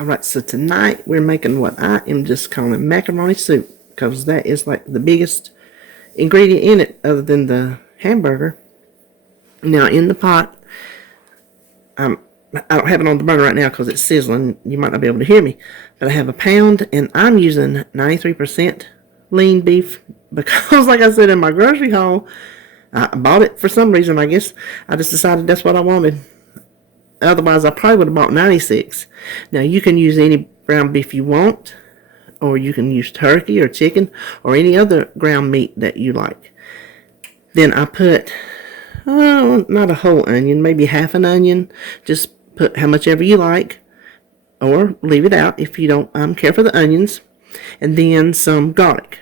Alright, so tonight we're making what I am just calling macaroni soup, because that is like the biggest ingredient in it other than the hamburger. Now in the pot, I don't have it on the burner right now because it's sizzling. You might not be able to hear me, but I have a pound, and I'm using 93% lean beef because, like I said in my grocery haul, I bought it for some reason. I guess I just decided that's what I wanted. Otherwise, I probably would have bought 96. Now, you can use any ground beef you want, or you can use turkey or chicken or any other ground meat that you like. Then I put, not a whole onion, maybe half an onion. Just put how much ever you like, or leave it out if you don't care for the onions. And then some garlic.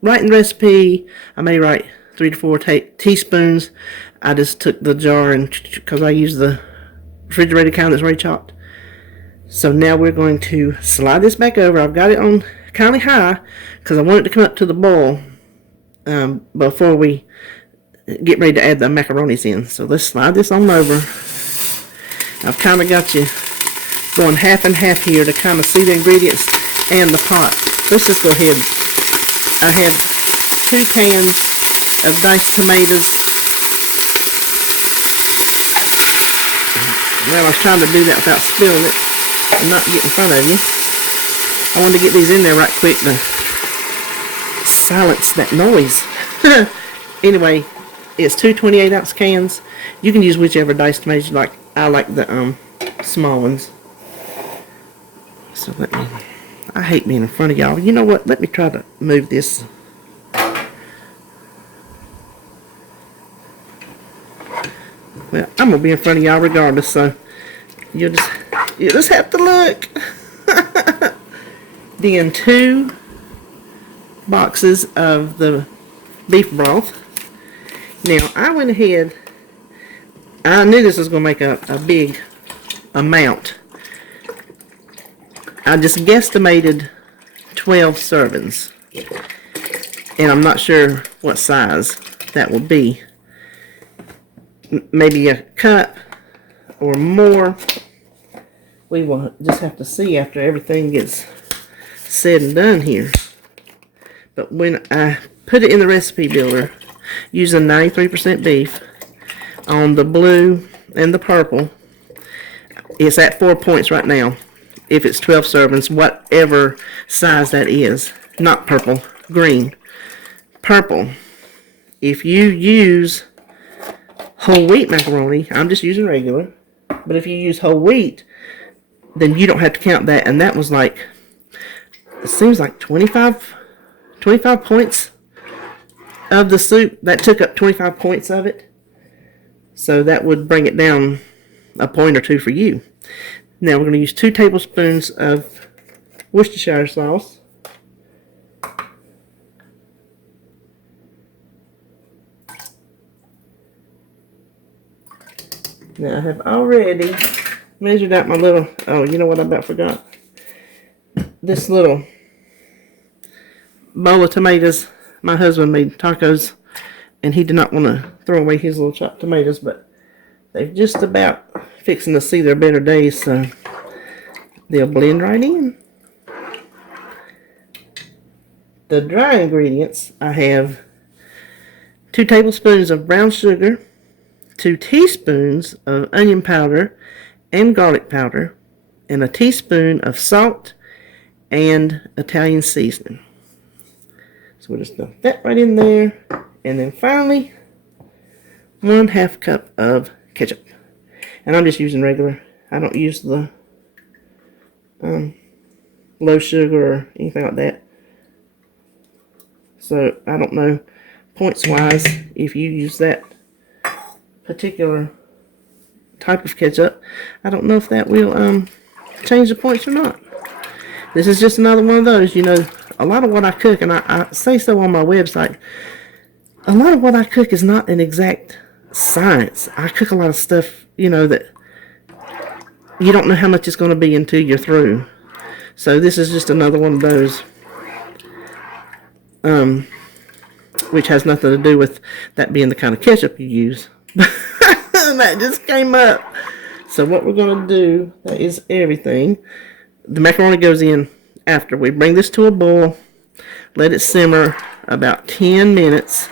Writing recipe, I may write 3 to 4 teaspoons. I just took the jar, and because I use the refrigerated kind that's already chopped. So now we're going to slide this back over. I've got it on kind of high because I want it to come up to the boil before we get ready to add the macaronis in. So let's slide this on over. I've kind of got you going half and half here to kind of see the ingredients and the pot. Let's just go ahead. I have 2 cans of diced tomatoes. Well, I was trying to do that without spilling it and not get in front of you. I wanted to get these in there right quick to silence that noise. Anyway, it's 2 28-ounce cans. You can use whichever diced tomatoes you like. I like the small ones. So I hate being in front of y'all. You know what? Let me try to move this. Well, I'm going to be in front of y'all regardless, so you just have to look. Then 2 boxes of the beef broth. Now, I went ahead, I knew this was going to make a big amount. I just guesstimated 12 servings. And I'm not sure what size that will be. Maybe a cup or more. We will just have to see after everything gets said and done here. But when I put it in the recipe builder using 93% beef on the blue and the purple, it's at 4 points right now. If it's 12 servings, whatever size that is. Not purple, green. Purple. If you use whole wheat macaroni, I'm just using regular, but if you use whole wheat, then you don't have to count that, and that was like, it seems like 25 points of the soup. That took up 25 points of it, so that would bring it down a point or 2 for you. Now we're going to use 2 tablespoons of Worcestershire sauce. Now I have already measured out my little, oh, you know what I about forgot? This little bowl of tomatoes. My husband made tacos, and he did not want to throw away his little chopped tomatoes, but they've just about fixing to see their better days, so they'll blend right in. The dry ingredients, I have 2 tablespoons of brown sugar, 2 teaspoons of onion powder and garlic powder, and a teaspoon of salt and Italian seasoning. So we'll just dump that right in there. And then finally, 1/2 cup of ketchup. And I'm just using regular. I don't use the low sugar or anything like that. So I don't know points wise if you use that particular type of ketchup. I don't know if that will change the points or not. This is just another one of those, you know, a lot of what I cook, and I say so on my website, a lot of what I cook is not an exact science. I cook a lot of stuff, you know, that you don't know how much it's going to be until you're through. So this is just another one of those, which has nothing to do with that being the kind of ketchup you use. That just came up. So what we're going to do, that is everything. The macaroni goes in after. We bring this to a boil, let it simmer about 10 minutes.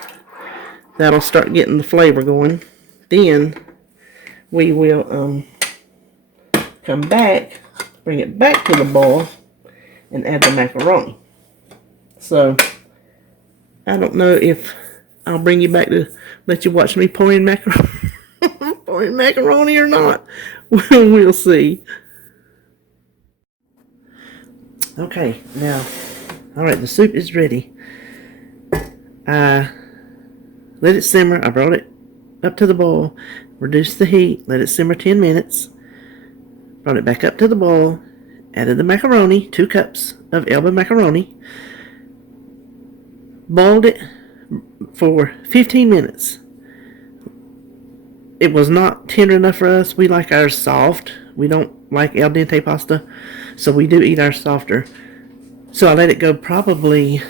That'll start getting the flavor going. Then we will come back, bring it back to the boil, and add the macaroni. So I don't know if I'll bring you back to let you watch me pouring macaroni, pouring macaroni or not. We'll see. Okay, now, all right, the soup is ready. I let it simmer. I brought it up to the boil, reduced the heat, let it simmer 10 minutes, brought it back up to the boil, added the macaroni, 2 cups of Elba macaroni, boiled it for 15 minutes. It was not tender enough for us. We like ours soft. We don't like al dente pasta, so we do eat ours softer. So I let it go probably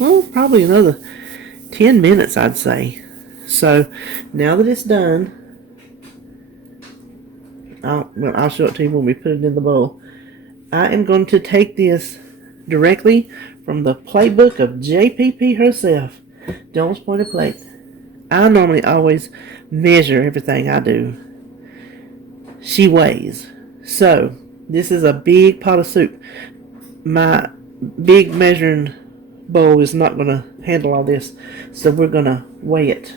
another 10 minutes, I'd say. So now that it's done, I'll show it to you when we put it in the bowl. I am going to take this directly from the playbook of JPP herself, Jones Pointed Plate. I normally always measure everything I do. She weighs. So this is a big pot of soup. My big measuring bowl is not going to handle all this, so we're going to weigh it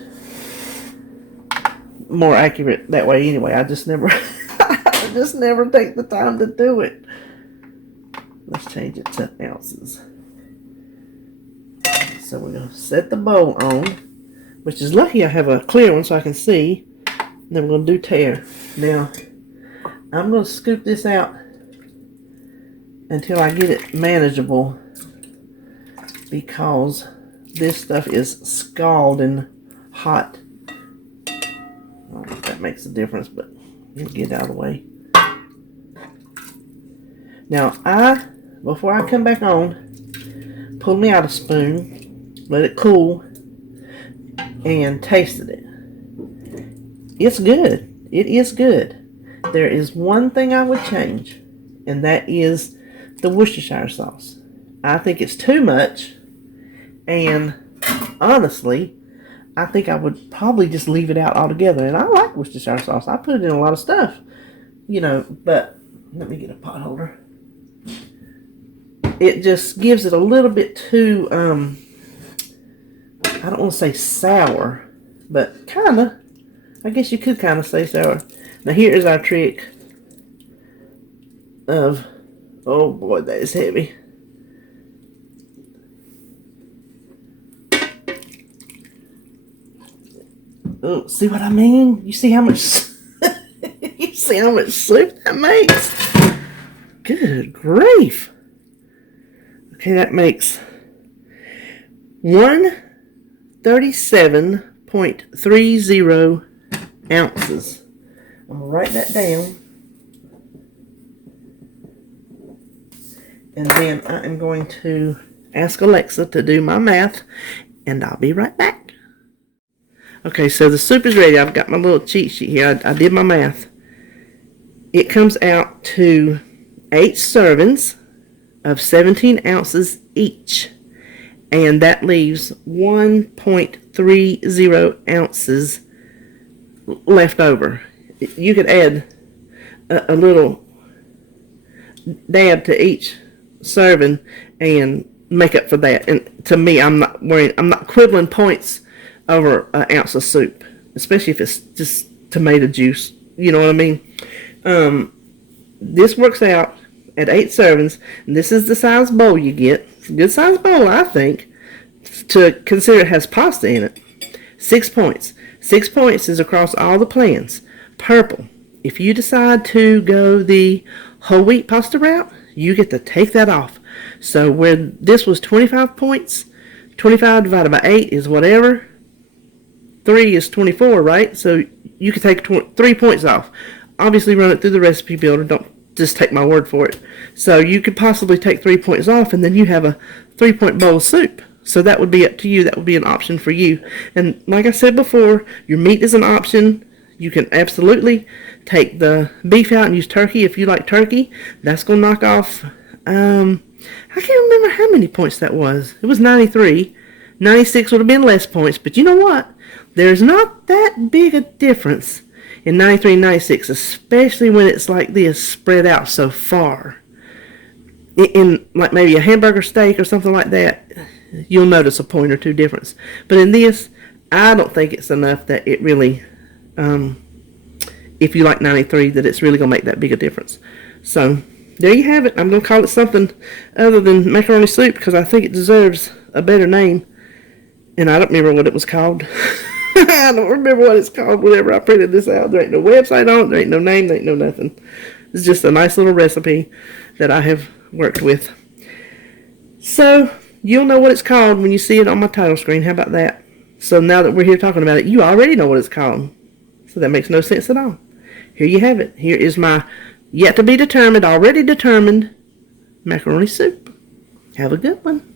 more accurate that way anyway. I just never take the time to do it. Let's change it to ounces. So we're going to set the bowl on, which is lucky I have a clear one so I can see. And then we're going to do tare. Now, I'm going to scoop this out until I get it manageable, because this stuff is scalding hot. I don't know if that makes a difference, but we'll get it out of the way. Now, before I come back on, pulled me out a spoon, let it cool, and tasted it. It's good. It is good. There is one thing I would change, and that is the Worcestershire sauce. I think it's too much, and honestly, I think I would probably just leave it out altogether. And I like Worcestershire sauce. I put it in a lot of stuff, but let me get a pot holder. It just gives it a little bit too, I don't want to say sour, but kind of. I guess you could kind of say sour. Now here is our trick of, oh boy, that is heavy. Oh, see what I mean? You see how much you see how much soup that makes? Good grief. Okay, that makes 137.30 ounces. I'm going to write that down. And then I am going to ask Alexa to do my math, and I'll be right back. Okay, so the soup is ready. I've got my little cheat sheet here. I did my math. It comes out to 8 servings of 17 ounces each. And that leaves 1.30 ounces left over. You could add a little dab to each serving and make up for that. And to me, I'm not quibbling points over an ounce of soup, especially if it's just tomato juice. You know what I mean? This works out at 8 servings, and this is the size bowl you get. It's a good size bowl, I think, to consider it has pasta in it. 6 points. 6 points is across all the plans. Purple. If you decide to go the whole wheat pasta route, you get to take that off. So where this was 25 points, 25 divided by 8 is whatever. 3 is 24, right? So you could take 3 points off. Obviously run it through the recipe builder. Don't just take my word for it. So you could possibly take 3 points off, and then you have a 3-point bowl of soup. So that would be up to you. That would be an option for you. And like I said before, your meat is an option. You can absolutely take the beef out and use turkey if you like turkey. That's going to knock off, I can't remember how many points that was. It was 93. 96 would have been less points, but you know what? There's not that big a difference in 93 and 96, especially when it's like this, spread out so far. In like maybe a hamburger steak or something like that, you'll notice a point or two difference. But in this, I don't think it's enough that it really, if you like 93, that it's really going to make that big a difference. So there you have it. I'm going to call it something other than macaroni soup because I think it deserves a better name. And I don't remember what it was called. I don't remember what it's called whenever I printed this out. There ain't no website on it. There ain't no name. There ain't no nothing. It's just a nice little recipe that I have worked with. So you'll know what it's called when you see it on my title screen. How about that? So now that we're here talking about it, you already know what it's called. So that makes no sense at all. Here you have it. Here is my yet to be determined, already determined macaroni soup. Have a good one.